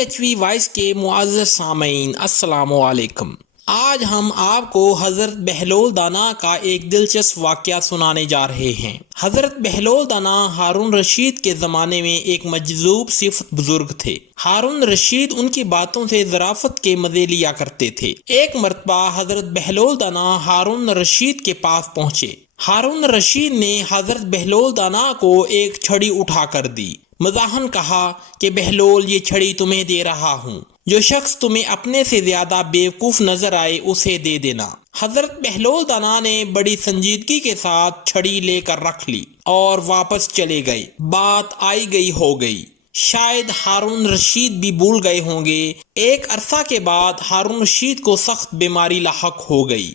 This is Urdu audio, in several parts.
IHV وائس کے معزز سامعین السلام علیکم۔ آج ہم آپ کو حضرت بہلول دانا کا ایک دلچسپ واقعہ سنانے جا رہے ہیں۔ حضرت بہلول دانا ہارون رشید کے زمانے میں ایک مجذوب صفت بزرگ تھے۔ ہارون رشید ان کی باتوں سے ظرافت کے مزے لیا کرتے تھے۔ ایک مرتبہ حضرت بہلول دانا ہارون رشید کے پاس پہنچے۔ ہارون رشید نے حضرت بہلول دانا کو ایک چھڑی اٹھا کر دی۔ مزاحاً کہا کہ بہلول، یہ چھڑی تمہیں دے رہا ہوں، جو شخص تمہیں اپنے سے زیادہ بیوقوف نظر آئے اسے دے دینا۔ حضرت بہلول دانا نے بڑی سنجیدگی کے ساتھ چھڑی لے کر رکھ لی اور واپس چلے گئے۔ بات آئی گئی ہو گئی۔ شاید ہارون رشید بھی بھول گئے ہوں گے۔ ایک عرصہ کے بعد ہارون رشید کو سخت بیماری لاحق ہو گئی۔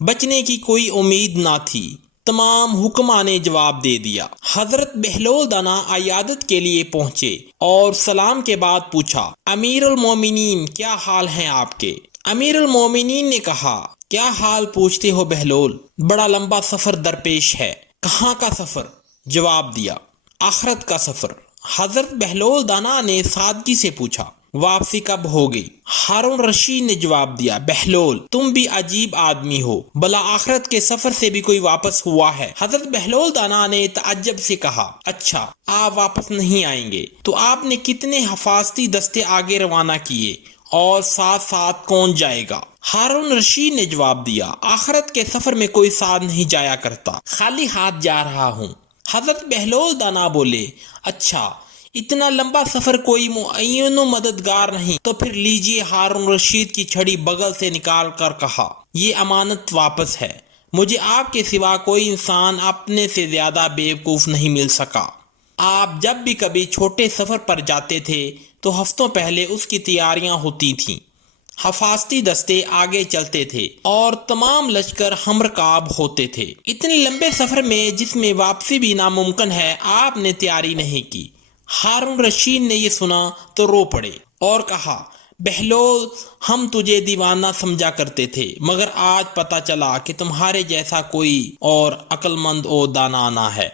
بچنے کی کوئی امید نہ تھی۔ تمام حکماں نے جواب دے دیا۔ حضرت بہلول دانا عیادت کے لیے پہنچے اور سلام کے بعد پوچھا، امیر المومنین، کیا حال ہیں آپ کے؟ امیر المومنین نے کہا، کیا حال پوچھتے ہو بہلول، بڑا لمبا سفر درپیش ہے۔ کہاں کا سفر؟ جواب دیا، آخرت کا سفر۔ حضرت بہلول دانا نے سادگی سے پوچھا، واپسی کب ہوگی؟ ہارون رشید نے جواب دیا، بہلول، تم بھی عجیب آدمی ہو، بلا آخرت کے سفر سے بھی کوئی واپس ہوا ہے؟ حضرت بہلول دانا نے تعجب سے کہا، اچھا، آپ واپس نہیں آئیں گے تو آپ نے کتنے حفاظتی دستے آگے روانہ کیے اور ساتھ ساتھ کون جائے گا؟ ہارون رشید نے جواب دیا، آخرت کے سفر میں کوئی ساتھ نہیں جایا کرتا، خالی ہاتھ جا رہا ہوں۔ حضرت بہلول دانا بولے، اچھا، اتنا لمبا سفر کوئی معین و مددگار نہیں تو پھر لیجیے۔ ہارون رشید کی چھڑی بغل سے نکال کر کہا، یہ امانت واپس ہے، مجھے آپ کے سوا کوئی انسان اپنے سے زیادہ بیوقوف نہیں مل سکا۔ آپ جب بھی کبھی چھوٹے سفر پر جاتے تھے تو ہفتوں پہلے اس کی تیاریاں ہوتی تھیں، حفاظتی دستے آگے چلتے تھے اور تمام لشکر ہمرکاب ہوتے تھے۔ اتنے لمبے سفر میں جس میں واپسی بھی ناممکن ہے، آپ نے تیاری نہیں کی۔ ہارون رشید نے یہ سنا تو رو پڑے اور کہا، بہلول، ہم تجھے دیوانہ سمجھا کرتے تھے، مگر آج پتہ چلا کہ تمہارے جیسا کوئی اور عقل مند و دانا نہ ہے۔